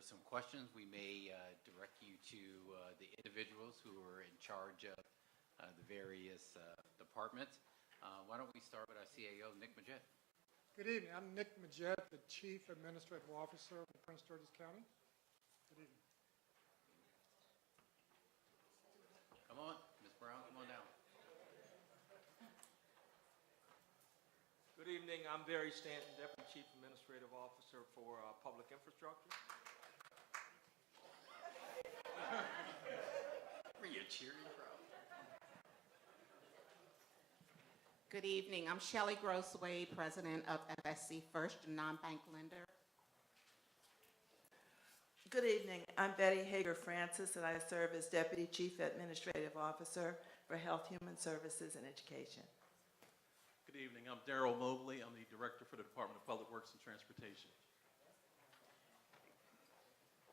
are some questions, we may direct you to the individuals who are in charge of the various departments. Why don't we start with our CAO, Nick Majette? Good evening. I'm Nick Majette, the Chief Administrative Officer of Prince George's County. Good evening. Come on, Ms. Brown, come on down. Good evening. I'm Barry Stanton, Deputy Chief Administrative Officer for Public Infrastructure. Were you cheering, bro? Good evening. I'm Shelley Grossway, President of FSC First, a non-bank lender. Good evening. I'm Betty Hager-Francis, and I serve as Deputy Chief Administrative Officer for Health, Human Services, and Education. Good evening. I'm Darrell Mobley. I'm the Director for the Department of Public Works and Transportation.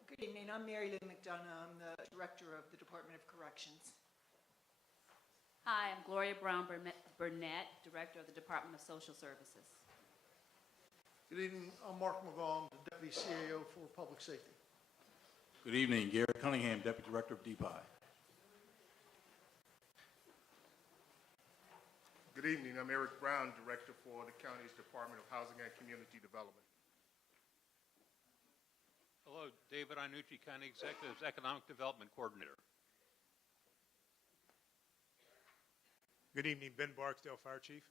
Good evening. I'm Mary Lou McDonough. I'm the Director of the Department of Corrections. Hi, I'm Gloria Brown Burnett, Director of the Department of Social Services. Good evening. I'm Mark McGaugh, the Deputy CAO for Public Safety. Good evening. Gary Cunningham, Deputy Director of DPI. Good evening. I'm Eric Brown, Director for the county's Department of Housing and Community Development. Hello, David Iannucci, County Executive's Economic Development Coordinator. Good evening, Ben Barksdale, Fire Chief.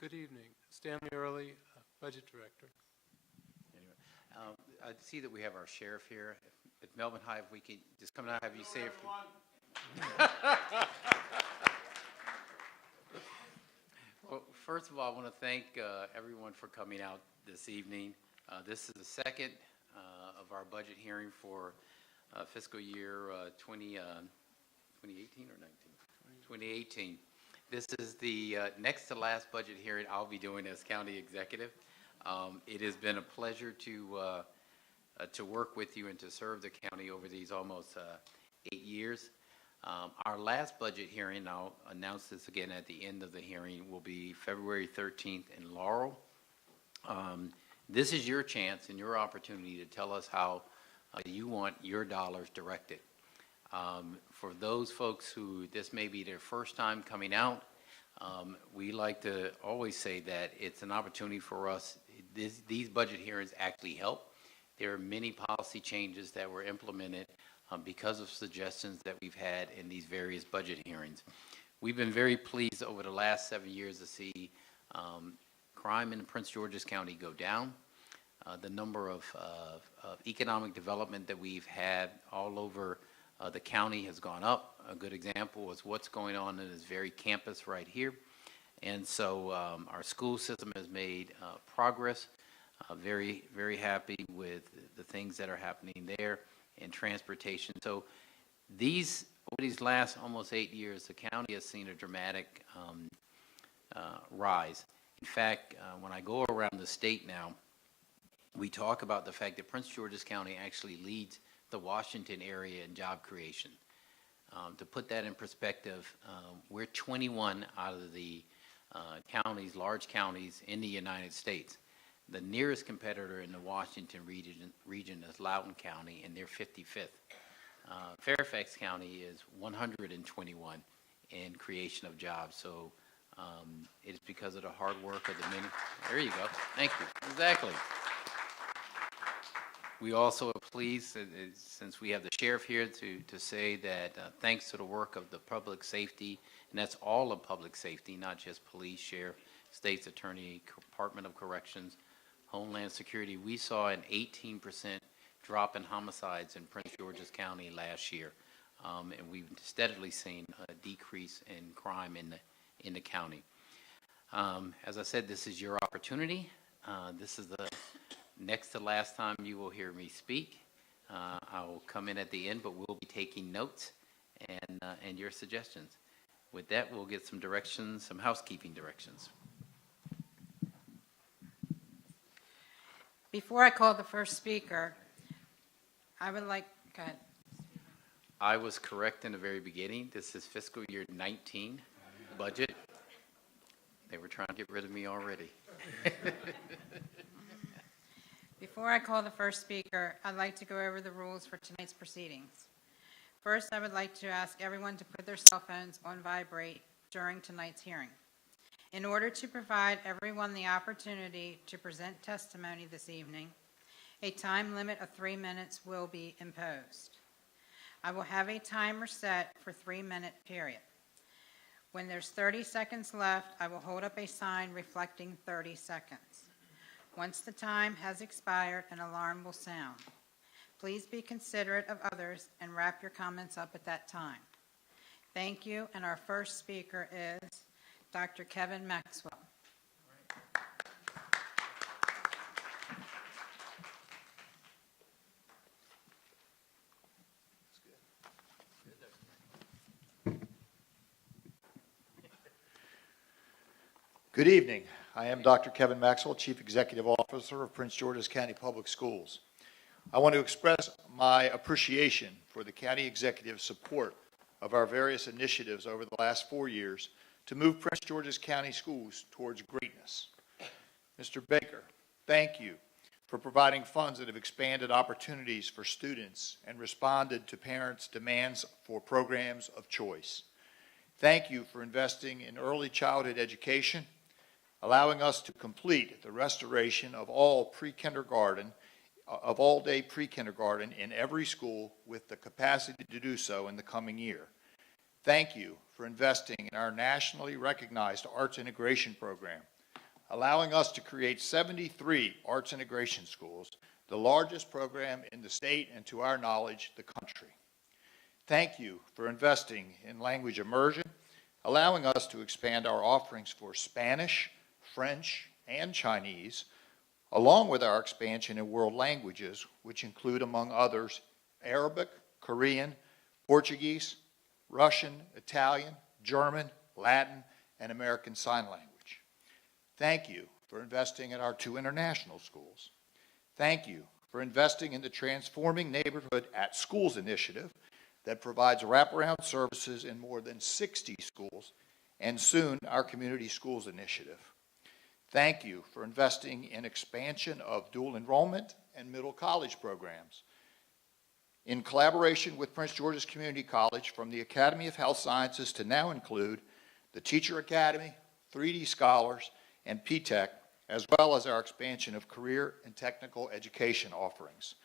Good evening, Stanley Early, Budget Director. Anyway, I see that we have our sheriff here. If Melvin High, if we could just come out, have you say a few. Well, first of all, I want to thank everyone for coming out this evening. This is the second of our budget hearing for fiscal year 2018 or 19? 2018. This is the next to last budget hearing I'll be doing as county executive. It has been a pleasure to work with you and to serve the county over these almost 8 years. Our last budget hearing, and I'll announce this again at the end of the hearing, will be February 13th in Laurel. This is your chance and your opportunity to tell us how you want your dollars directed. For those folks who this may be their first time coming out, we like to always say that it's an opportunity for us. These budget hearings actually help. There are many policy changes that were implemented because of suggestions that we've had in these various budget hearings. We've been very pleased over the last 7 years to see crime in Prince George's County go down. The number of economic development that we've had all over the county has gone up. A good example is what's going on in this very campus right here. And so our school system has made progress. Very, very happy with the things that are happening there in transportation. So over these last almost 8 years, the county has seen a dramatic rise. In fact, when I go around the state now, we talk about the fact that Prince George's County actually leads the Washington area in job creation. To put that in perspective, we're 21 out of the large counties in the United States. The nearest competitor in the Washington region is Loudoun County, and they're 55th. Fairfax County is 121 in creation of jobs. So it is because of the hard work of the many. There you go. Thank you. Exactly. We also are pleased, since we have the sheriff here, to say that thanks to the work of the public safety, and that's all of public safety, not just police, sheriff, state's attorney, Department of Corrections, Homeland Security, we saw an 18% drop in homicides in Prince George's County last year, and we've steadily seen a decrease in crime in the county. As I said, this is your opportunity. This is the next to last time you will hear me speak. I will come in at the end, but we'll be taking notes and your suggestions. With that, we'll get some directions, some housekeeping directions. Before I call the first speaker, I would like, go ahead. I was correct in the very beginning. This is fiscal year 19 budget. trying to get rid of me already. Before I call the first speaker, I'd like to go over the rules for tonight's proceedings. First, I would like to ask everyone to put their cell phones on vibrate during tonight's hearing. In order to provide everyone the opportunity to present testimony this evening, a time limit of 3 minutes will be imposed. I will have a timer set for 3-minute period. When there's 30 seconds left, I will hold up a sign reflecting 30 seconds. Once the time has expired, an alarm will sound. Please be considerate of others and wrap your comments up at that time. Thank you, and our first speaker is Dr. Kevin Maxwell. Good evening. I am Dr. Kevin Maxwell, Chief Executive Officer of Prince George's County Public Schools. I want to express my appreciation for the county executive's support of our various initiatives over the last 4 years to move Prince George's County schools towards greatness. Mr. Baker, thank you for providing funds that have expanded opportunities for students and responded to parents' demands for programs of choice. Thank you for investing in early childhood education, allowing us to complete the restoration of all pre-kindergarten, of all-day pre-kindergarten in every school with the capacity to do so in the coming year. Thank you for investing in our nationally recognized arts integration program, allowing us to create 73 arts integration schools, the largest program in the state and, to our knowledge, the country. Thank you for investing in language immersion, allowing us to expand our offerings for Spanish, French, and Chinese, along with our expansion in world languages, which include, among others, Arabic, Korean, Portuguese, Russian, Italian, German, Latin, and American Sign Language. Thank you for investing in our 2 international schools. Thank you for investing in the Transforming Neighborhood at Schools initiative that provides wraparound services in more than 60 schools, and soon our Community Schools initiative. Thank you for investing in expansion of dual enrollment and middle college programs. In collaboration with Prince George's Community College, from the Academy of Health Sciences to now include the Teacher Academy, 3D Scholars, and P-TECH, as well as our expansion of career and technical education offerings.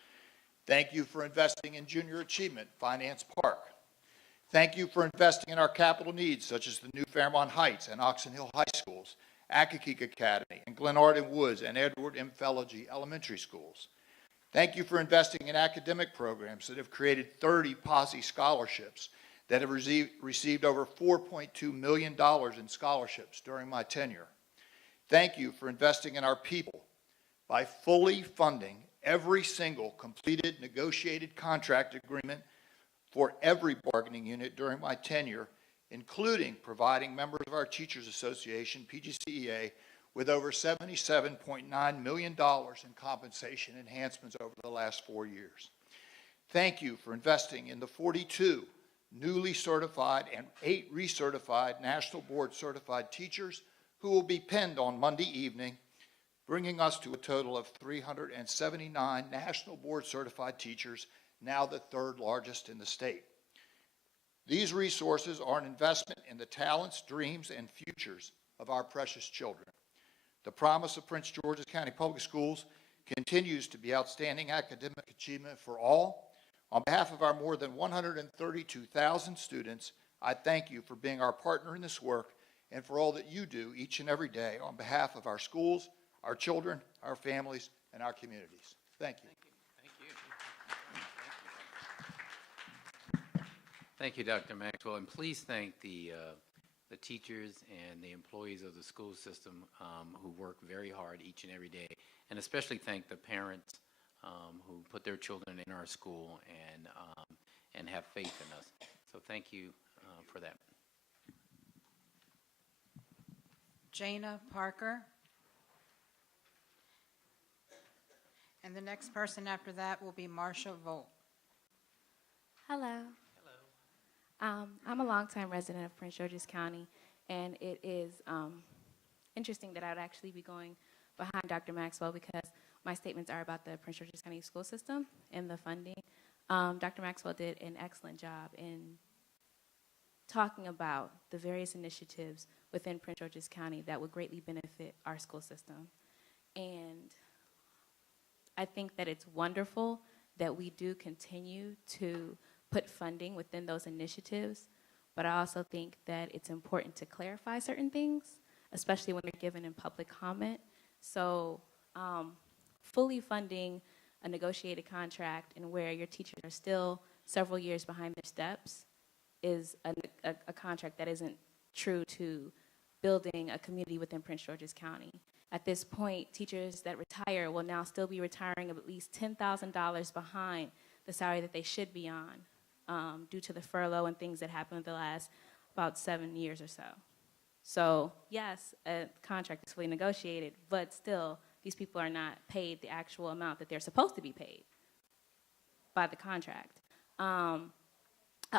Thank you for investing in Junior Achievement Finance Park. Thank you for investing in our capital needs, such as the new Fairmont Heights and Oxon Hill High Schools, Accokeek Academy, and Glen Arden Woods and Edward M. Fellogy Elementary Schools. Thank you for investing in academic programs that have created 30 POSI scholarships that have received over $4.2 million in scholarships during my tenure. Thank you for investing in our people by fully funding every single completed negotiated contract agreement for every bargaining unit during my tenure, including providing members of our Teachers Association, PGCEA, with over $77.9 million in compensation enhancements over the last 4 years. Thank you for investing in the 42 newly certified and 8 recertified National Board certified teachers who will be penned on Monday evening, bringing us to a total of 379 National Board certified teachers, now the 3rd largest in the state. These resources are an investment in the talents, dreams, and futures of our precious children. The promise of Prince George's County Public Schools continues to be outstanding academic achievement for all. On behalf of our more than 132,000 students, I thank you for being our partner in this work and for all that you do each and every day on behalf of our schools, our children, our families, and our communities. Thank you. Thank you, Dr. Maxwell, and please thank the teachers and the employees of the school system who work very hard each and every day, and especially thank the parents who put their children in our school and have faith in us. So thank you for that. Gina Parker. And the next person after that will be Marsha Volt. Hello. I'm a longtime resident of Prince George's County, and it is interesting that I would actually be going behind Dr. Maxwell because my statements are about the Prince George's County school system and the funding. Dr. Maxwell did an excellent job in talking about the various initiatives within Prince George's County that would greatly benefit our school system. And I think that it's wonderful that we do continue to put funding within those initiatives, but I also think that it's important to clarify certain things, especially when they're given in public comment. So fully funding a negotiated contract and where your teachers are still several years behind their steps is a contract that isn't true to building a community within Prince George's County. At this point, teachers that retire will now still be retiring at least $10,000 behind the salary that they should be on due to the furlough and things that happened in the last about 7 years or so. So yes, a contract is fully negotiated, but still, these people are not paid the actual amount that they're supposed to be paid by the contract. I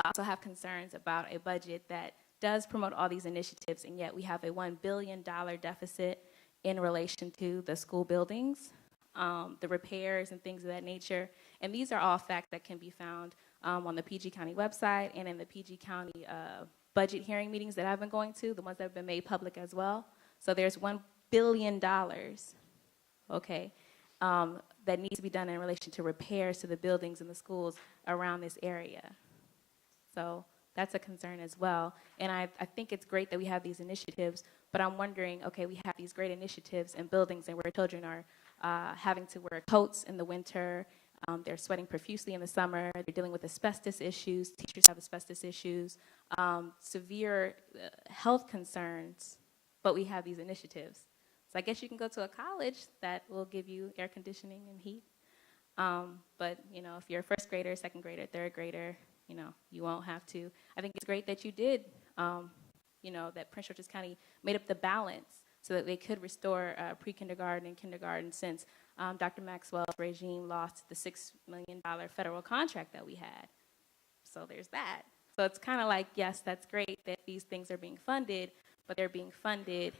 also have concerns about a budget that does promote all these initiatives, and yet we have a $1 billion deficit in relation to the school buildings, the repairs and things of that nature. And these are all facts that can be found on the PG County website and in the PG County budget hearing meetings that I've been going to, the ones that have been made public as well. So there's $1 billion, okay, that needs to be done in relation to repairs to the buildings and the schools around this area. So that's a concern as well. And I think it's great that we have these initiatives, but I'm wondering, okay, we have these great initiatives and buildings and where children are having to wear coats in the winter, they're sweating profusely in the summer, they're dealing with asbestos issues, teachers have asbestos issues, severe health concerns, but we have these initiatives. So I guess you can go to a college that will give you air conditioning and heat. But, you know, if you're a first grader, second grader, third grader, you know, you won't have to. I think it's great that you did, you know, that Prince George's County made up the balance so that they could restore pre-kindergarten and kindergarten since Dr. Maxwell's regime lost the $6 million federal contract that we had. So there's that. So it's kind of like, yes, that's great that these things are being funded, but they're being funded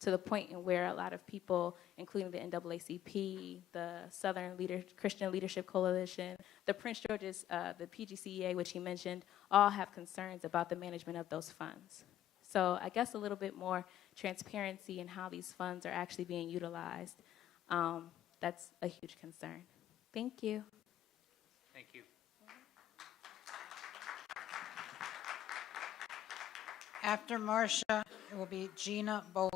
to the point in where a lot of people, including the NAACP, the Southern Christian Leadership Coalition, the Prince George's, the PGCEA, which he mentioned, all have concerns about the management of those funds. So I guess a little bit more transparency in how these funds are actually being utilized. That's a huge concern. Thank you. Thank you. After Marcia, it will be Gina Bowler.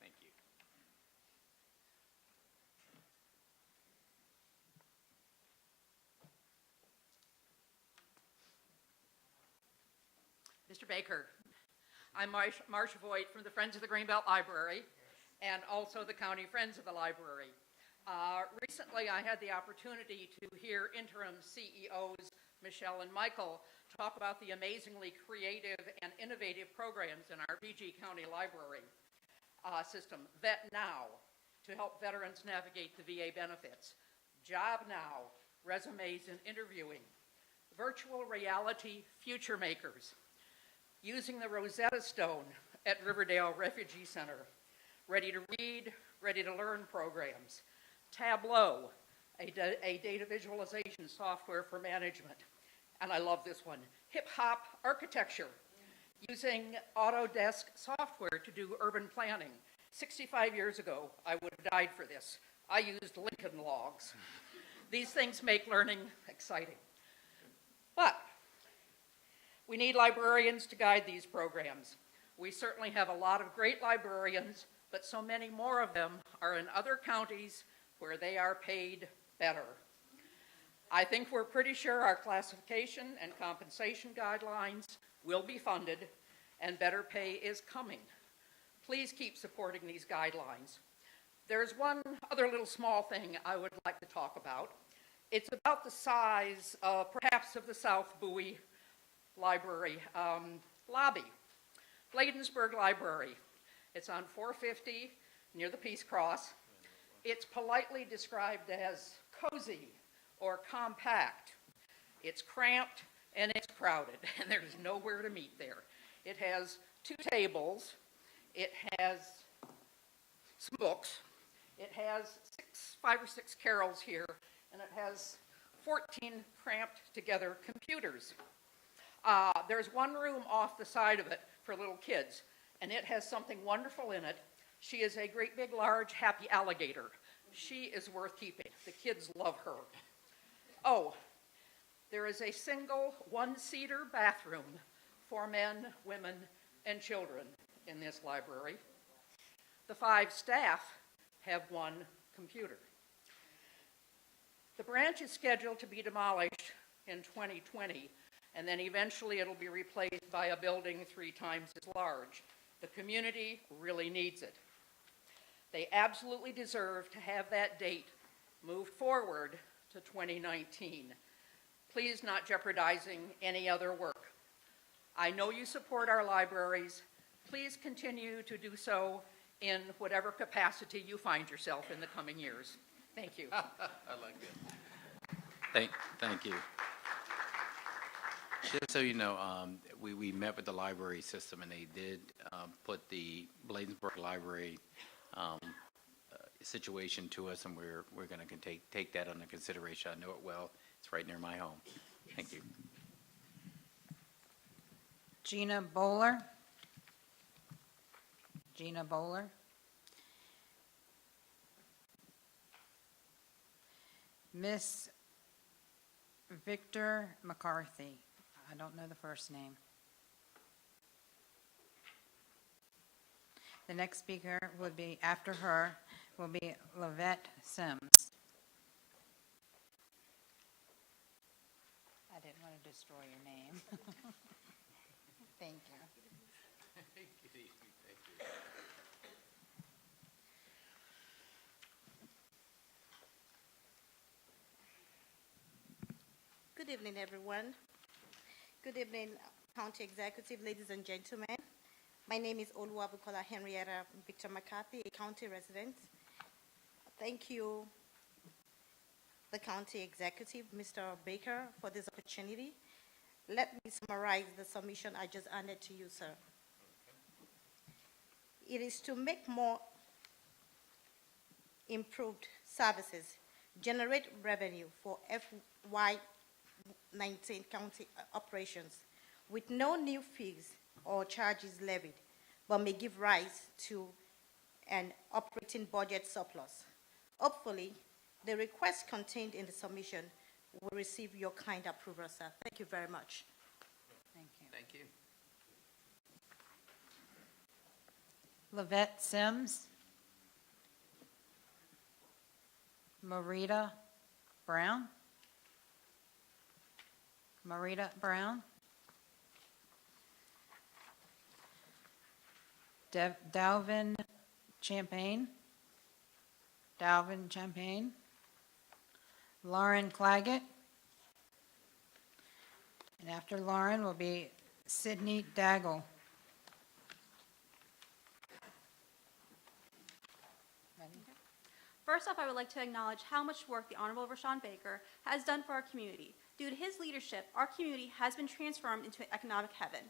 Thank you. Mr. Baker, I'm Marcia Voigt from the Friends of the Greenbelt Library and also the County Friends of the Library. Recently, I had the opportunity to hear interim CEOs Michelle and Michael talk about the amazingly creative and innovative programs in our PG County Library system. Vet Now, to help veterans navigate the VA benefits. Job Now, resumes and interviewing. Virtual reality future makers. Using the Rosetta Stone at Riverdale Refugee Center. Ready to read, ready to learn programs. Tableau, a data visualization software for management. And I love this one, hip hop architecture, using Autodesk software to do urban planning. 65 years ago, I would have died for this. I used Lincoln Logs. These things make learning exciting. But we need librarians to guide these programs. We certainly have a lot of great librarians, but so many more of them are in other counties where they are paid better. I think we're pretty sure our classification and compensation guidelines will be funded and better pay is coming. Please keep supporting these guidelines. There's one other little small thing I would like to talk about. It's about the size, perhaps, of the South Bowie Library lobby. Bladensburg Library. It's on 450 near the Peace Cross. It's politely described as cozy or compact. It's cramped and it's crowded, and there's nowhere to meet there. It has 2 tables, it has some books, it has 5 or 6 carrels here, and it has 14 cramped together computers. There's one room off the side of it for little kids, and it has something wonderful in it. She is a great big large happy alligator. She is worth keeping. The kids love her. Oh, there is a single 1-seater bathroom for men, women, and children in this library. The 5 staff have 1 computer. The branch is scheduled to be demolished in 2020, and then eventually it'll be replaced by a building 3 times as large. The community really needs it. They absolutely deserve to have that date moved forward to 2019. Please not jeopardizing any other work. I know you support our libraries. Please continue to do so in whatever capacity you find yourself in the coming years. Thank you. I like that. Thank you. Just so you know, we met with the library system, and they did put the Bladensburg Library situation to us, and we're going to take that under consideration. I know it well. It's right near my home. Thank you. Gina Bowler. Gina Bowler. Miss Victor McCarthy. I don't know the first name. The next speaker would be, after her, will be Lavette Sims. I didn't want to destroy your name. Thank you. Thank you. Good evening, everyone. Good evening, County Executive, ladies and gentlemen. My name is Oluwabukola Henrietta Victor McCarthy, a county resident. Thank you, the County Executive, Mr. Baker, for this opportunity. Let me summarize the submission I just handed to you, sir. It is to make more improved services, generate revenue for FY19 county operations with no new fees or charges levied, but may give rise to an operating budget surplus. Hopefully, the request contained in the submission will receive your kind approval, sir. Thank you very much. Thank you. Thank you. Lavette Sims. Marita Brown. Marita Brown. Dalvin Champagne. Dalvin Champagne. Lauren Claggett. And after Lauren will be Sydney Daggle. First off, I would like to acknowledge how much work the Honorable Rashawn Baker has done for our community. Due to his leadership, our community has been transformed into an economic heaven.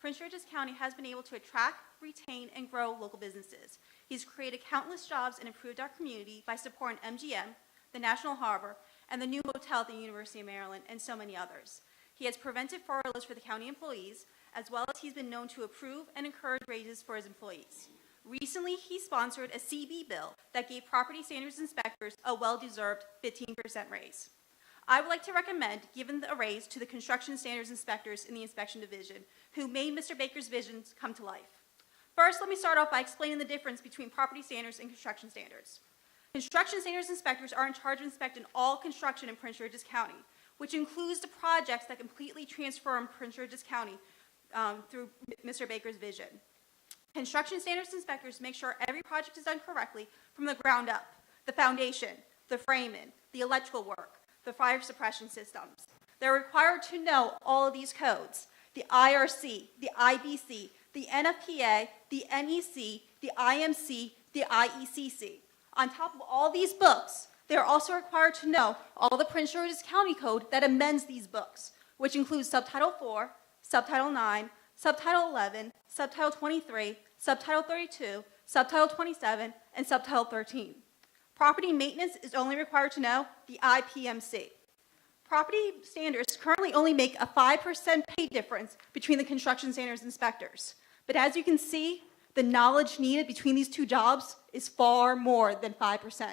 Prince George's County has been able to attract, retain, and grow local businesses. He's created countless jobs and improved our community by supporting MGM, the National Harbor, and the new hotel at the University of Maryland, and so many others. He has prevented furloughs for the county employees, as well as he's been known to approve and encourage raises for his employees. Recently, he sponsored a CB bill that gave property standards inspectors a well-deserved 15% raise. I would like to recommend giving a raise to the construction standards inspectors in the inspection division, who made Mr. Baker's visions come to life. First, let me start off by explaining the difference between property standards and construction standards. Construction standards inspectors are in charge of inspecting all construction in Prince George's County, which includes the projects that completely transform Prince George's County through Mr. Baker's vision. Construction standards inspectors make sure every project is done correctly from the ground up: the foundation, the framing, the electrical work, the fire suppression systems. They're required to know all of these codes: the IRC, the IBC, the NFPA, the NEC, the IMC, the IECC. On top of all these books, they are also required to know all the Prince George's County code that amends these books. which includes Subtitle 4, Subtitle 9, Subtitle 11, Subtitle 23, Subtitle 32, Subtitle 27, and Subtitle 13. Property maintenance is only required to know the IPMC. Property standards currently only make a 5% pay difference between the construction standards inspectors. But as you can see, the knowledge needed between these two jobs is far more than 5%.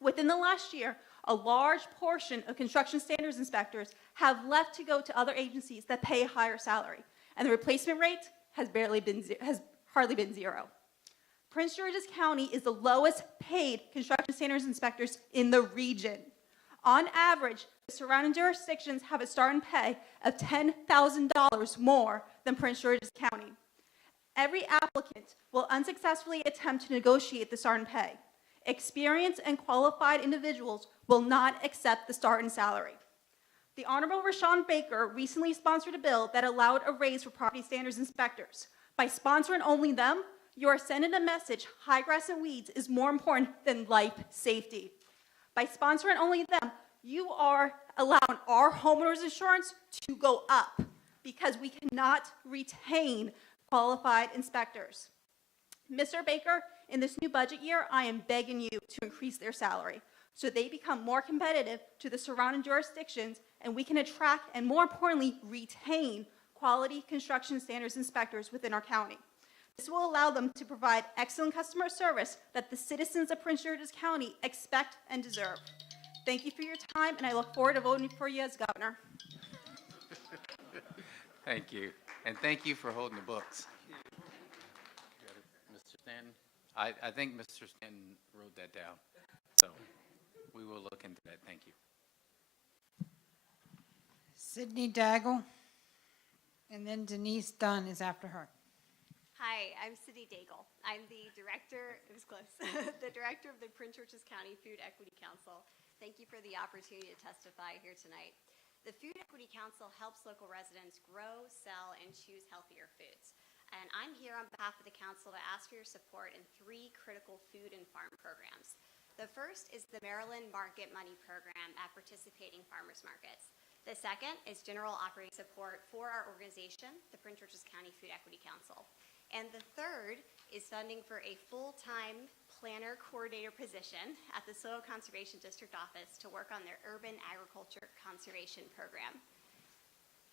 Within the last year, a large portion of construction standards inspectors have left to go to other agencies that pay a higher salary, and the replacement rate has hardly been zero. Prince George's County is the lowest paid construction standards inspectors in the region. On average, the surrounding jurisdictions have a starting pay of $10,000 more than Prince George's County. Every applicant will unsuccessfully attempt to negotiate the starting pay. Experienced and qualified individuals will not accept the starting salary. The Honorable Rashawn Baker recently sponsored a bill that allowed a raise for property standards inspectors. By sponsoring only them, you are sending a message high grass and weeds is more important than life safety. By sponsoring only them, you are allowing our homeowners insurance to go up because we cannot retain qualified inspectors. Mr. Baker, in this new budget year, I am begging you to increase their salary so they become more competitive to the surrounding jurisdictions and we can attract and, more importantly, retain quality construction standards inspectors within our county. This will allow them to provide excellent customer service that the citizens of Prince George's County expect and deserve. Thank you for your time, and I look forward to voting for you as governor. Thank you. And thank you for holding the books. Mr. Stanton? I think Mr. Stanton wrote that down. So we will look into that. Thank you. Sydney Daggle, and then Denise Dunn is after her. Hi, I'm Sydney Daigle. I'm the director, it was close, the director of the Prince George's County Food Equity Council. Thank you for the opportunity to testify here tonight. The Food Equity Council helps local residents grow, sell, and choose healthier foods. And I'm here on behalf of the council to ask for your support in 3 critical food and farm programs. The first is the Maryland Market Money Program at participating farmers markets. The second is general operating support for our organization, the Prince George's County Food Equity Council. And the third is funding for a full-time planner coordinator position at the Soil Conservation District Office to work on their urban agriculture conservation program.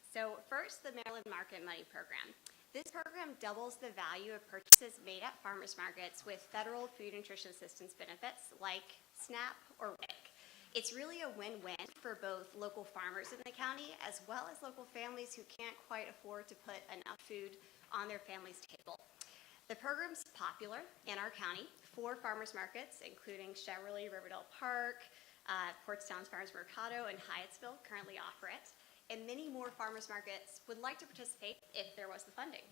So first, the Maryland Market Money Program. This program doubles the value of purchases made at farmers markets with federal food nutrition assistance benefits like SNAP or WIC. It's really a win-win for both local farmers in the county as well as local families who can't quite afford to put enough food on their family's table. The program's popular in our county. 4 farmers markets, including Cheverly, Riverdale Park, Portstown's Farmers Mercado, and Hyattsville currently offer it. And many more farmers markets would like to participate if there was the funding.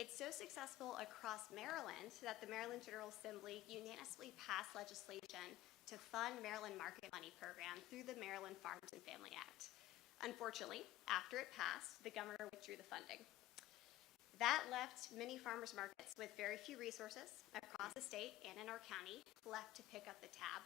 It's so successful across Maryland that the Maryland General Assembly unanimously passed legislation to fund Maryland Market Money Program through the Maryland Farms and Family Act. Unfortunately, after it passed, the governor withdrew the funding. That left many farmers markets with very few resources across the state and in our county left to pick up the tab.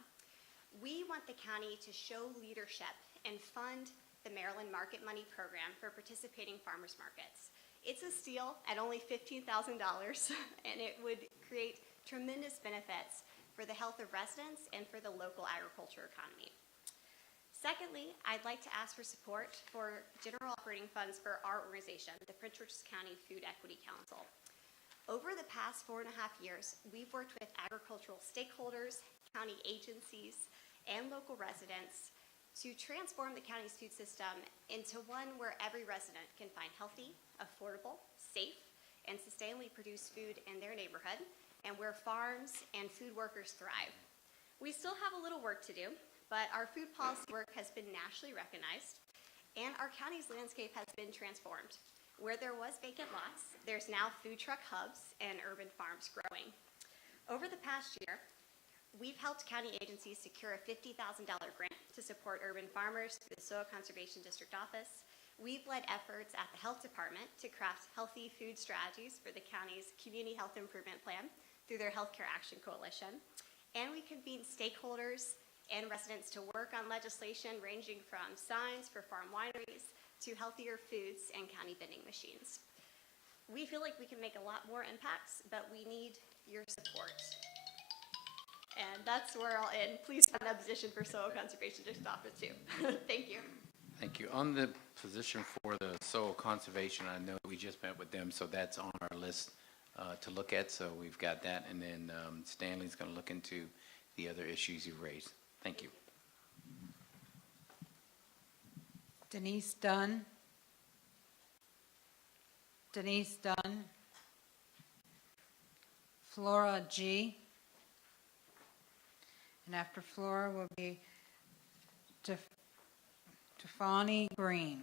We want the county to show leadership and fund the Maryland Market Money Program for participating farmers markets. It's a steal at only $15,000, and it would create tremendous benefits for the health of residents and for the local agriculture economy. Secondly, I'd like to ask for support for general operating funds for our organization, the Prince George's County Food Equity Council. Over the past 4.5 years, we've worked with agricultural stakeholders, county agencies, and local residents to transform the county's food system into one where every resident can find healthy, affordable, safe, and sustainably produced food in their neighborhood, and where farms and food workers thrive. We still have a little work to do, but our food policy work has been nationally recognized, and our county's landscape has been transformed. Where there was vacant lots, there's now food truck hubs and urban farms growing. Over the past year, we've helped county agencies secure a $50,000 grant to support urban farmers through the Soil Conservation District Office. We've led efforts at the Health Department to craft healthy food strategies for the county's Community Health Improvement Plan through their Healthcare Action Coalition. And we convened stakeholders and residents to work on legislation ranging from signs for farm wineries to healthier foods and county vending machines. We feel like we can make a lot more impacts, but we need your support. And that's where I'll end. Please find a position for soil conservation district office too. Thank you. Thank you. On the position for the soil conservation, I know we just met with them, so that's on our list to look at. So we've got that, and then Stanley's going to look into the other issues you raised. Thank you. Denise Dunn. Denise Dunn. Flora G. And after Flora will be Tefani Green.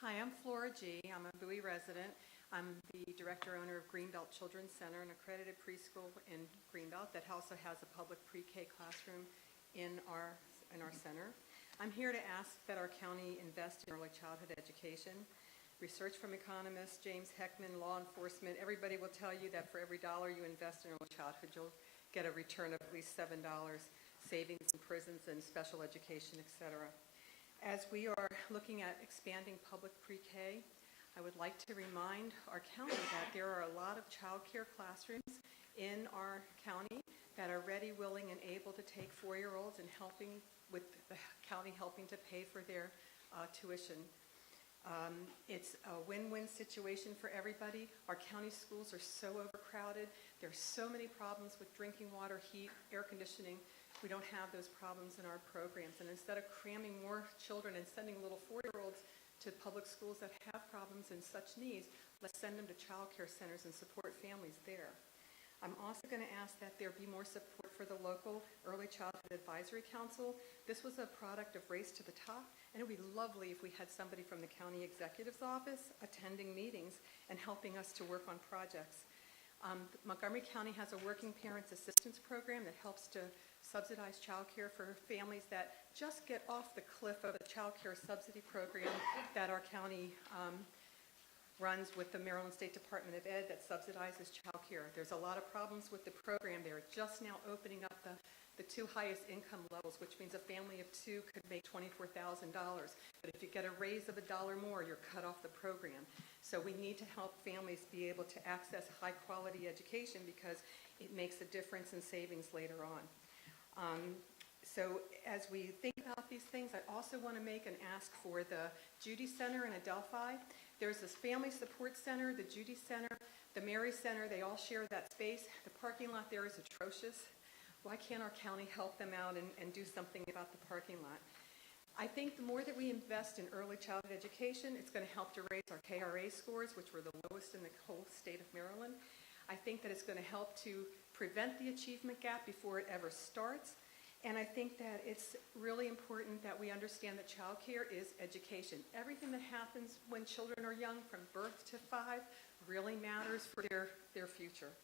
Hi, I'm Flora G. I'm a Bowie resident. I'm the director-owner of Greenbelt Children's Center, an accredited preschool in Greenbelt that also has a public pre-K classroom in our center. I'm here to ask that our county invest in early childhood education. Research from economists, James Heckman, law enforcement, everybody will tell you that for every dollar you invest in early childhood, you'll get a return of at least $7, savings in prisons and special education, etc. As we are looking at expanding public pre-K, I would like to remind our county that there are a lot of child care classrooms in our county that are ready, willing, and able to take 4-year-olds and helping with the county helping to pay for their tuition. It's a win-win situation for everybody. Our county schools are so overcrowded. There's so many problems with drinking water, heat, air conditioning. We don't have those problems in our programs. And instead of cramming more children and sending little 4-year-olds to public schools that have problems and such needs, let's send them to child care centers and support families there. I'm also going to ask that there be more support for the local Early Childhood Advisory Council. This was a product of Race to the Top, and it would be lovely if we had somebody from the county executive's office attending meetings and helping us to work on projects. Montgomery County has a working parents assistance program that helps to subsidize child care for families that just get off the cliff of a child care subsidy program that our county runs with the Maryland State Department of Ed that subsidizes child care. There's a lot of problems with the program. They're just now opening up the 2 highest income levels, which means a family of 2 could make $24,000. But if you get a raise of $1 more, you're cut off the program. So we need to help families be able to access high quality education because it makes a difference in savings later on. So as we think about these things, I also want to make an ask for the Judy Center in Adelphi. There's this family support center, the Judy Center, the Mary Center, they all share that space. The parking lot there is atrocious. Why can't our county help them out and do something about the parking lot? I think the more that we invest in early childhood education, it's going to help to raise our KRA scores, which were the lowest in the whole state of Maryland. I think that it's going to help to prevent the achievement gap before it ever starts. And I think that it's really important that we understand that child care is education. Everything that happens when children are young, from birth to 5, really matters for their future.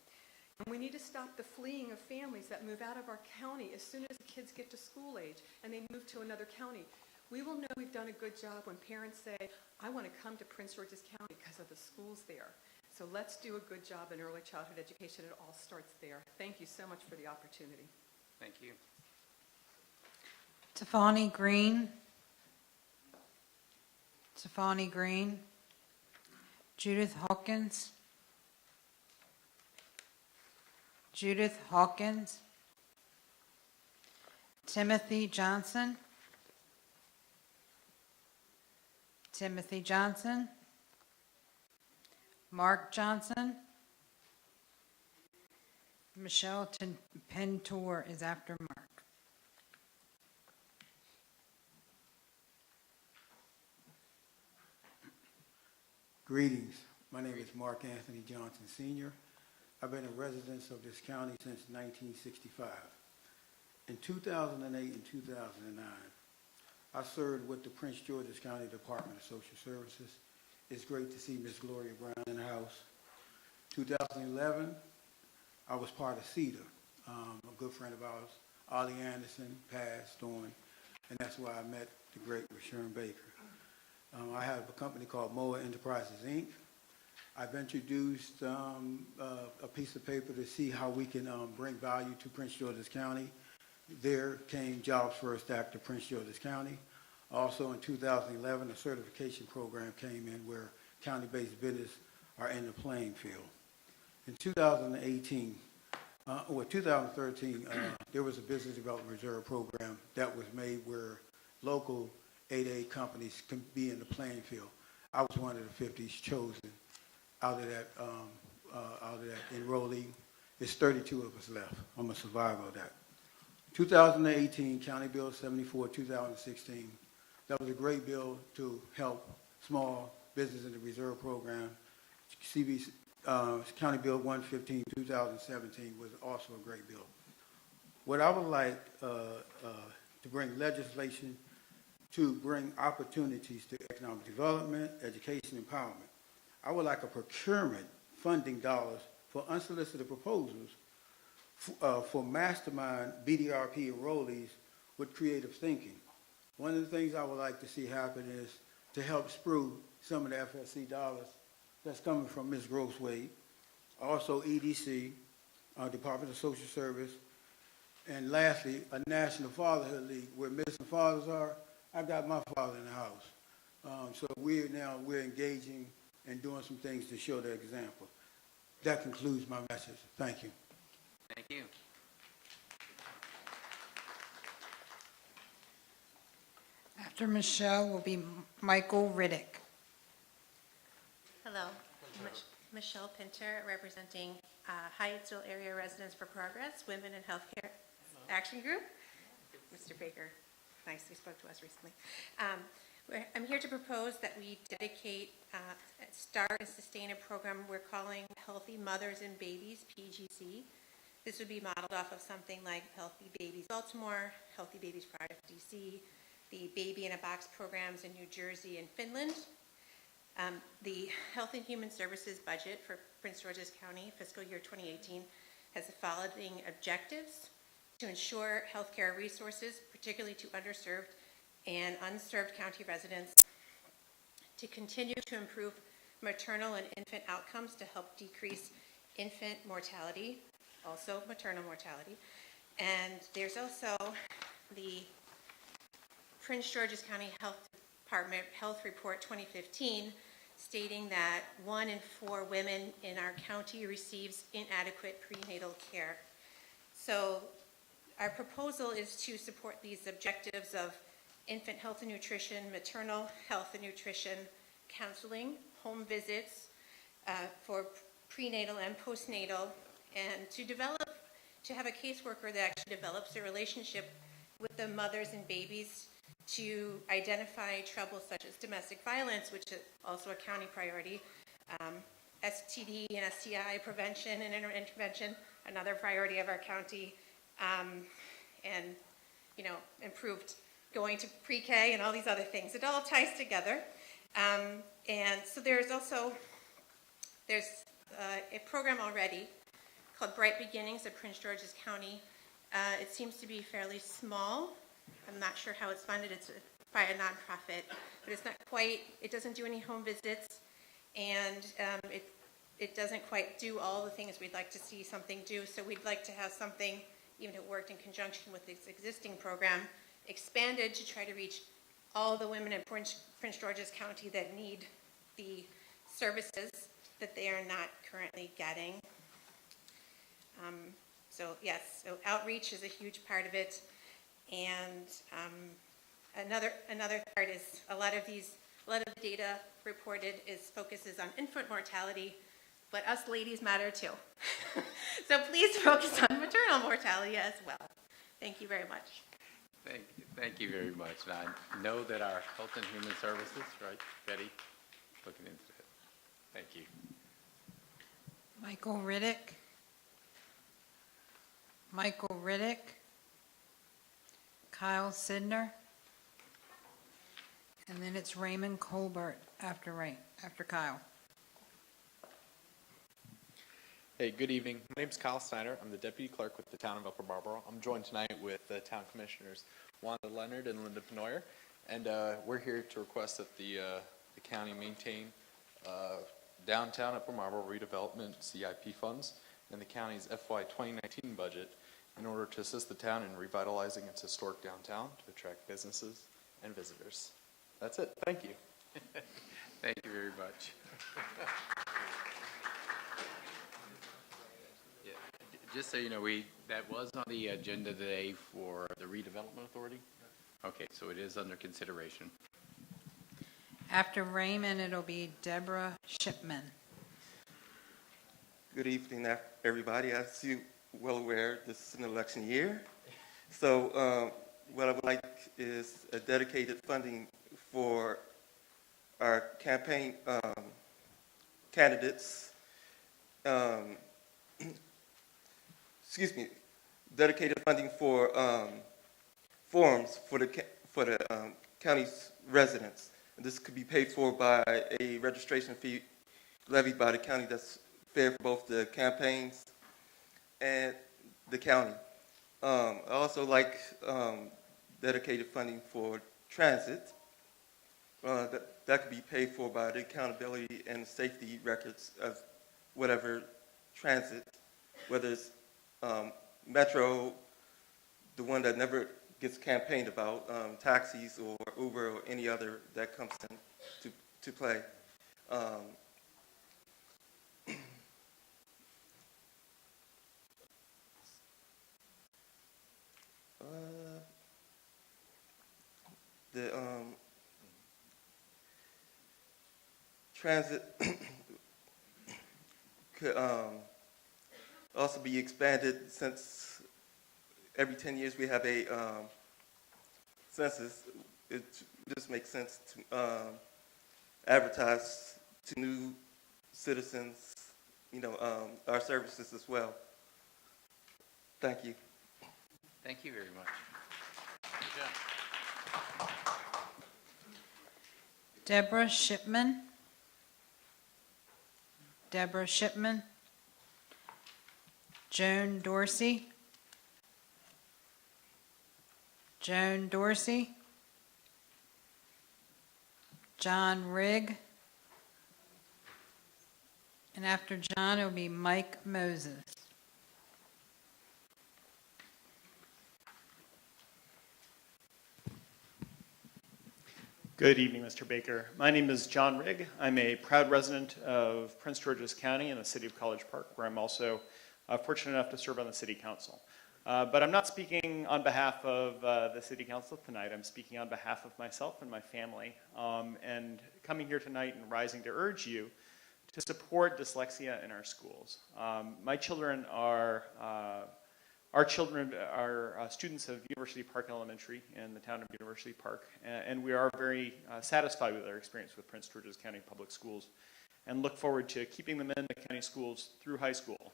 And we need to stop the fleeing of families that move out of our county as soon as the kids get to school age and they move to another county. We will know we've done a good job when parents say, I want to come to Prince George's County because of the schools there. So let's do a good job in early childhood education. It all starts there. Thank you so much for the opportunity. Thank you. Tefani Green. Tefani Green. Judith Hawkins. Judith Hawkins. Timothy Johnson. Timothy Johnson. Mark Johnson. Michelle Pentor is after Mark. Greetings. My name is Mark Anthony Johnson, Sr. I've been a resident of this county since 1965. In 2008 and 2009, I served with the Prince George's County Department of Social Services. It's great to see Ms. Gloria Brown in the house. 2011, I was part of CEDA. A good friend of ours, Ollie Anderson, passed on, and that's why I met the great Rashawn Baker. I have a company called MOA Enterprises, Inc. I've introduced a piece of paper to see how we can bring value to Prince George's County. There came Jobs First Act of Prince George's County. Also in 2011, a certification program came in where county-based business are in the playing field. In 2013, there was a business development reserve program that was made where local 8A companies can be in the playing field. I was one of the 50 chosen out of that enrollee. There's 32 of us left. I'm a survivor of that. 2018, County Bill 74, 2016. That was a great bill to help small business in the reserve program. County Bill 115, 2017 was also a great bill. What I would like to bring legislation to bring opportunities to economic development, education, empowerment. I would like a procurement funding dollars for unsolicited proposals for mastermind BDRP enrollees with creative thinking. One of the things I would like to see happen is to help sprue some of the FSC dollars that's coming from Ms. Grosswade, also EDC, Department of Social Service, and lastly, a National Fatherhood League where missing fathers are. I got my father in the house. So we're engaging and doing some things to show the example. That concludes my message. Thank you. Thank you. After Michelle will be Michael Riddick. Hello, Michelle Pinter, representing Hyattsville Area Residents for Progress, Women in Healthcare Action Group. Mr. Baker nicely spoke to us recently. I'm here to propose that we dedicate, start and sustain a program we're calling Healthy Mothers and Babies, PGC. This would be modeled off of something like Healthy Babies Baltimore, Healthy Babies Project DC, the Baby in a Box programs in New Jersey and Finland. The Health and Human Services budget for Prince George's County fiscal year 2018 has the following objectives: to ensure healthcare resources, particularly to underserved and unserved county residents, to continue to improve maternal and infant outcomes to help decrease infant mortality, also maternal mortality. And there's also the Prince George's County Health Department Health Report 2015, stating that 1 in 4 women in our county receives inadequate prenatal care. So our proposal is to support these objectives of infant health and nutrition, maternal health and nutrition, counseling, home visits for prenatal and postnatal, and to have a caseworker that actually develops a relationship with the mothers and babies to identify troubles such as domestic violence, which is also a county priority, STD and STI prevention and intervention, another priority of our county, and improved going to pre-K and all these other things. It all ties together. And so there's a program already called Bright Beginnings at Prince George's County. It seems to be fairly small. I'm not sure how it's funded. It's by a nonprofit, but it's not quite, it doesn't do any home visits, and it doesn't quite do all the things we'd like to see something do. So we'd like to have something, even if it worked in conjunction with this existing program, expanded to try to reach all the women in Prince George's County that need the services that they are not currently getting. So yes, so outreach is a huge part of it. And another part is a lot of the data reported focuses on infant mortality, but us ladies matter too. So please focus on maternal mortality as well. Thank you very much. Thank you very much. And I know that our Health and Human Services, right, Betty, looking into it. Thank you. Michael Riddick. Michael Riddick. Kyle Sidner. And then it's Raymond Colbert after Kyle. Hey, good evening. My name is Kyle Snyder. I'm the Deputy Clerk with the Town of Upper Marlboro. I'm joined tonight with the Town Commissioners Wanda Leonard and Linda Penoyer, and we're here to request that the county maintain downtown Upper Marlboro redevelopment CIP funds in the county's FY 2019 budget in order to assist the town in revitalizing its historic downtown to attract businesses and visitors. That's it. Thank you. Thank you very much. Yeah, just so you know, that was on the agenda today for the redevelopment authority. Okay, so it is under consideration. After Raymond, it'll be Deborah Shipman. Good evening, everybody. As you well aware, this is an election year. So what I would like is a dedicated funding for our campaign candidates. Excuse me, dedicated funding for forms for the county's residents. And this could be paid for by a registration fee levied by the county that's fair for both the campaigns and the county. I also like dedicated funding for transit. That could be paid for by the accountability and safety records of whatever transit, whether it's Metro, the one that never gets campaigned about, taxis or Uber or any other that comes in to play. The transit could also be expanded, since every 10 years we have a census. It just makes sense to advertise to new citizens, our services as well. Thank you. Thank you very much. Good job. Deborah Shipman. Deborah Shipman. Joan Dorsey. Joan Dorsey. John Rigg. And after John, it will be Mike Moses. Good evening, Mr. Baker. My name is John Rigg. I'm a proud resident of Prince George's County in the city of College Park, where I'm also fortunate enough to serve on the city council. But I'm not speaking on behalf of the city council tonight. I'm speaking on behalf of myself and my family, and coming here tonight and rising to urge you to support dyslexia in our schools. My children are students of University Park Elementary in the town of University Park, and we are very satisfied with our experience with Prince George's County Public Schools and look forward to keeping them in the county schools through high school.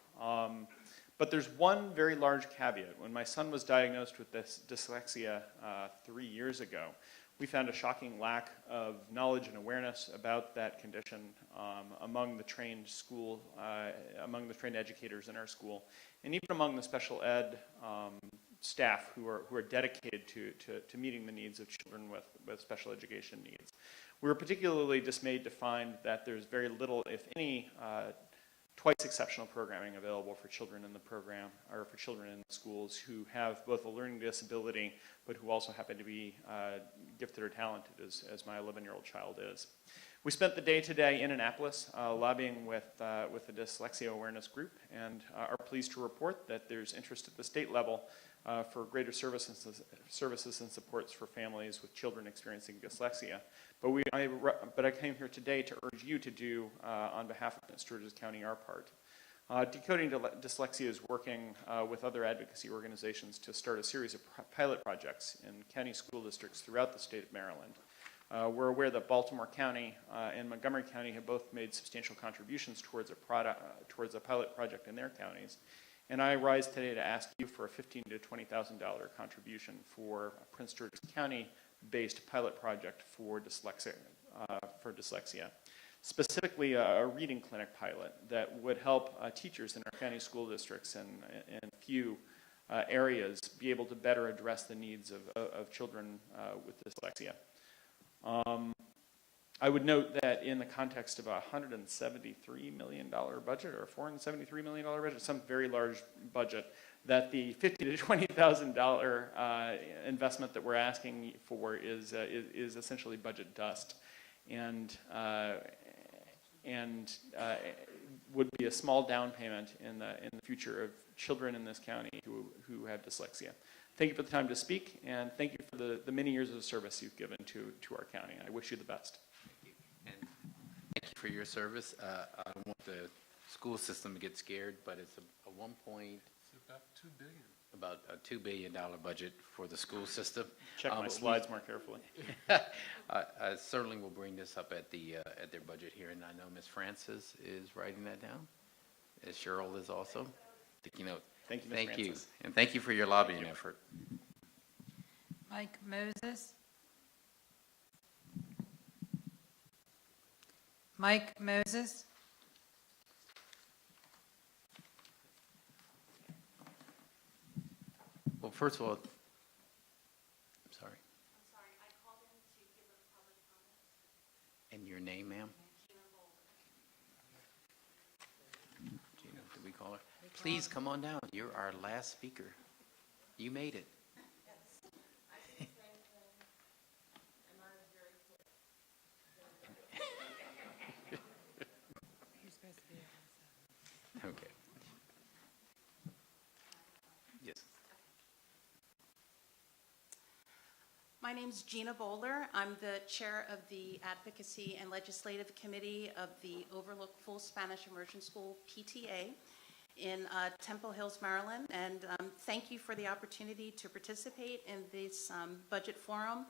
But there's one very large caveat. When my son was diagnosed with this dyslexia 3 years ago, we found a shocking lack of knowledge and awareness about that condition among the trained educators in our school, and even among the special ed staff who are dedicated to meeting the needs of children with special education needs. We were particularly dismayed to find that there's very little, if any, twice exceptional programming available for children in the program, or for children in the schools who have both a learning disability, but who also happen to be gifted or talented, as my 11-year-old child is. We spent the day today in Annapolis lobbying with the Dyslexia Awareness Group, and are pleased to report that there's interest at the state level for greater services and supports for families with children experiencing dyslexia. But I came here today to urge you to do, on behalf of Prince George's County, our part. Decoding Dyslexia is working with other advocacy organizations to start a series of pilot projects in county school districts throughout the state of Maryland. We're aware that Baltimore County and Montgomery County have both made substantial contributions towards a pilot project in their counties. And I rise today to ask you for a $15,000 to $20,000 contribution for a Prince George's County-based pilot project for dyslexia. Specifically, a reading clinic pilot that would help teachers in our county school districts and few areas be able to better address the needs of children with dyslexia. I would note that in the context of a $173 million budget, or $473 million budget, some very large budget, that the $50,000 to $20,000 investment that we're asking for is essentially budget dust, and would be a small down payment in the future of children in this county who have dyslexia. Thank you for the time to speak, and thank you for the many years of service you've given to our county. I wish you the best. Thank you. And thank you for your service. I don't want the school system to get scared, but it's a about a $2 billion budget for the school system. Check my slides more carefully. I certainly will bring this up at their budget hearing. I know Ms. Francis is writing that down, as Cheryl is also. Taking note. Thank you, Ms. Thank you, Francis. and thank you for your lobbying effort. Mike Moses. Mike Moses. Well, first of all, I'm sorry. I called in to give a public comment. And your name, ma'am? Gina, did we call her? Please come on down. You're our last speaker. You made it. Okay. Yes. My name's Gina Bowler. I'm the chair of the Advocacy and Legislative Committee of the Overlook Full Spanish Immersion School, PTA, in Temple Hills, Maryland. And thank you for the opportunity to participate in this budget forum,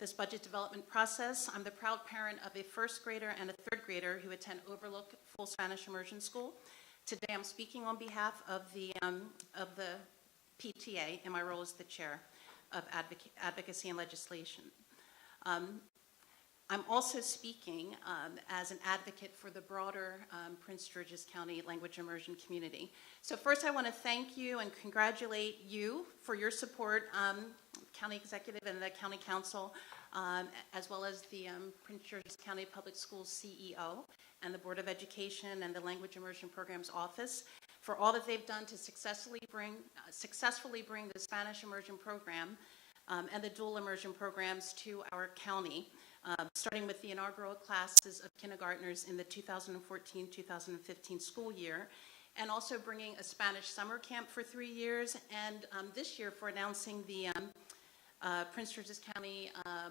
this budget development process. I'm the proud parent of a first grader and a third grader who attend Overlook Full Spanish Immersion School. Today I'm speaking on behalf of the PTA in my role as the chair of Advocacy and Legislation. I'm also speaking as an advocate for the broader Prince George's County language immersion community. So first I want to thank you and congratulate you for your support, County Executive and the County Council, as well as the Prince George's County Public Schools CEO and the Board of Education and the Language Immersion Programs Office for all that they've done to successfully bring the Spanish Immersion Program and the dual immersion programs to our county, starting with the inaugural classes of kindergartners in the 2014-2015 school year, and also bringing a Spanish summer camp for 3 years, and this year for announcing the Prince George's County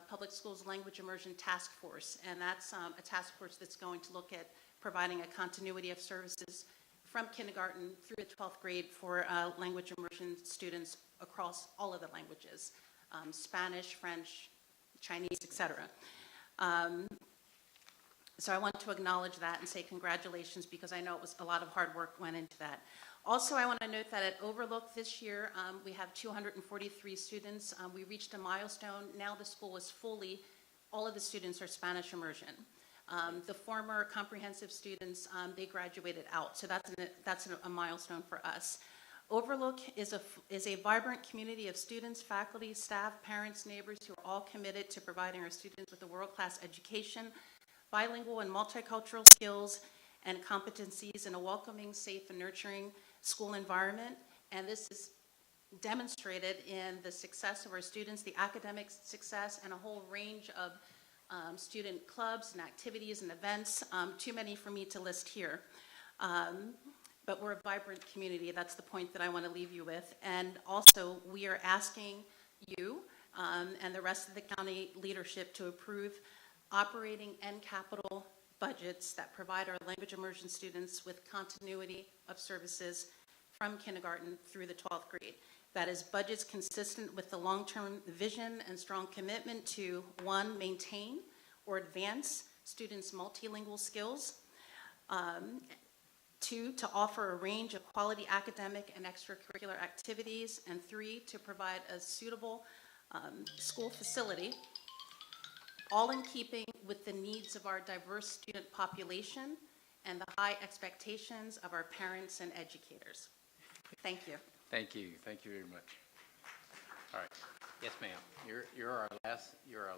Public Schools Language Immersion Task Force, and that's a task force that's going to look at providing a continuity of services from kindergarten through the 12th grade for language immersion students across all of the languages, Spanish, French, Chinese, etc. So I want to acknowledge that and say congratulations, because I know it was a lot of hard work went into that. Also, I want to note that at Overlook this year, we have 243 students. We reached a milestone. Now the school is fully, all of the students are Spanish immersion. The former comprehensive students, they graduated out, so that's a milestone for us. Overlook is a vibrant community of students, faculty, staff, parents, neighbors who are all committed to providing our students with a world-class education, bilingual and multicultural skills, and competencies in a welcoming, safe, and nurturing school environment. And this is demonstrated in the success of our students, the academic success, and a whole range of student clubs and activities and events, too many for me to list here. But we're a vibrant community. That's the point that I want to leave you with. And also, we are asking you and the rest of the county leadership to approve operating and capital budgets that provide our language immersion students with continuity of services from kindergarten through the 12th grade. That is budgets consistent with the long-term vision and strong commitment to, 1, maintain or advance students' multilingual skills, 2, to offer a range of quality academic and extracurricular activities, and 3, to provide a suitable school facility, all in keeping with the needs of our diverse student population and the high expectations of our parents and educators. Thank you. Thank you. Thank you very much. All right. Yes, ma'am. You're our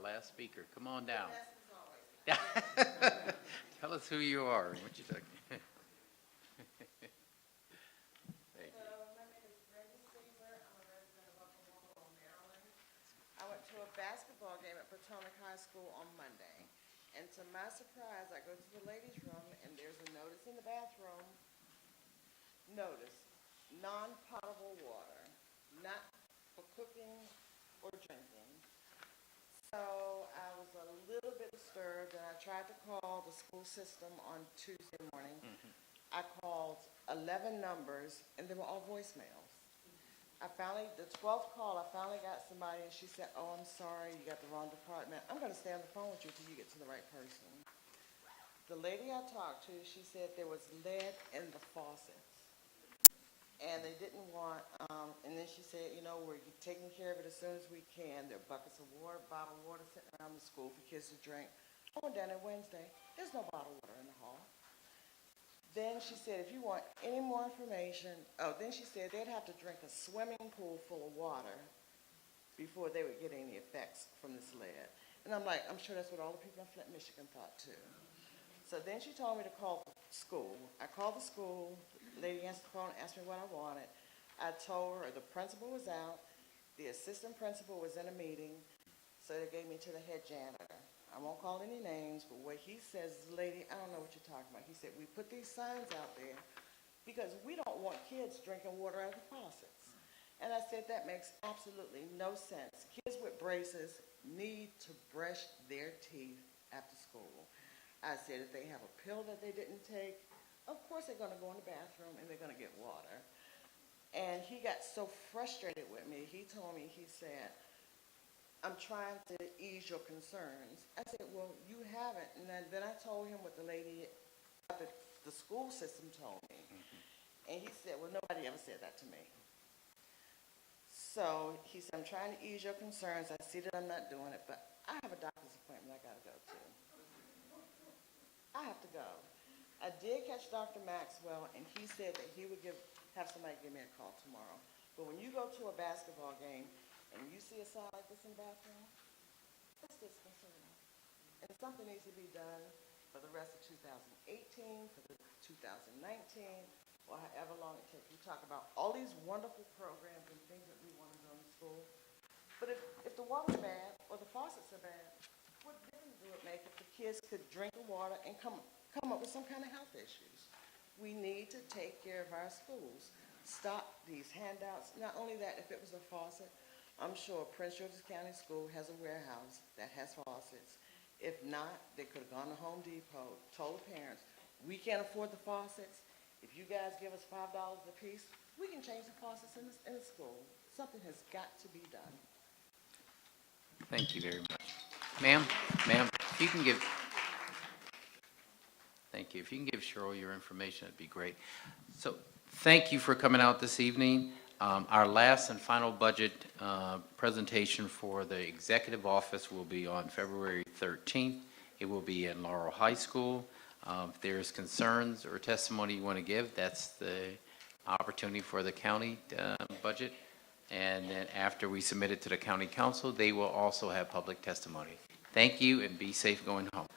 last speaker. Come on down. Tell us who you are and what you do. Thank you. My name is Rennie. basketball game at Potomac High School on Monday. And to my surprise, I go to the ladies' room, and there's a notice in the bathroom. Notice, non-potable water, not for cooking or drinking. So I was a little bit disturbed, and I tried to call the school system on Tuesday morning. I called 11 numbers, and they were all voicemails. The 12th call, I finally got somebody, and she said, "Oh, I'm sorry, you got the wrong department. I'm going to stay on the phone with you until you get to the right person." The lady I talked to, she said there was lead in the faucets, and they didn't want, and then she said, we're taking care of it as soon as we can. There are buckets of water, bottled water sitting around the school for kids to drink. I went down there Wednesday. There's no bottled water in the hall. Then she said, if you want any more information, then she said they'd have to drink a swimming pool full of water before they would get any effects from this lead. And I'm like, I'm sure that's what all the people in Flint, Michigan thought too. So then she told me to call the school. I called the school. The lady answered the phone and asked me what I wanted. I told her the principal was out. The assistant principal was in a meeting. So they gave me to the head janitor. I won't call any names, but what he says, lady, I don't know what you're talking about. He said, we put these signs out there because we don't want kids drinking water out of the faucets. And I said, that makes absolutely no sense. Kids with braces need to brush their teeth after school. I said, if they have a pill that they didn't take, of course they're going to go in the bathroom and they're going to get water. And he got so frustrated with me, he told me, he said, I'm trying to ease your concerns. I said, well, you haven't. And then I told him what the lady at the school system told me. And he said, well, nobody ever said that to me. So he said, I'm trying to ease your concerns. I see that I'm not doing it, but I have a doctor's appointment I got to go to. I have to go. I did catch Dr. Maxwell, and he said that he would have somebody give me a call tomorrow. But when you go to a basketball game and you see a sign like this in the bathroom, that's disconcerting. And something needs to be done for the rest of 2018, for the 2019, or however long it takes. We talk about all these wonderful programs and things that we want to do in school. But if the water's bad or the faucets are bad, what difference would it make if the kids could drink the water and come up with some kind of health issues? We need to take care of our schools. Stop these handouts. Not only that, if it was a faucet, I'm sure Prince George's County School has a warehouse that has faucets. If not, they could have gone to Home Depot, told parents, we can't afford the faucets. If you guys give us $5 a piece, we can change the faucets in the school. Something has got to be done. Thank you very much. Ma'am, if you can give, thank you. If you can give Cheryl your information, it'd be great. So thank you for coming out this evening. Our last and final budget presentation for the executive office will be on February 13th. It will be in Laurel High School. If there's concerns or testimony you want to give, that's the opportunity for the county budget. And then after we submit it to the county council, they will also have public testimony. Thank you, and be safe going home.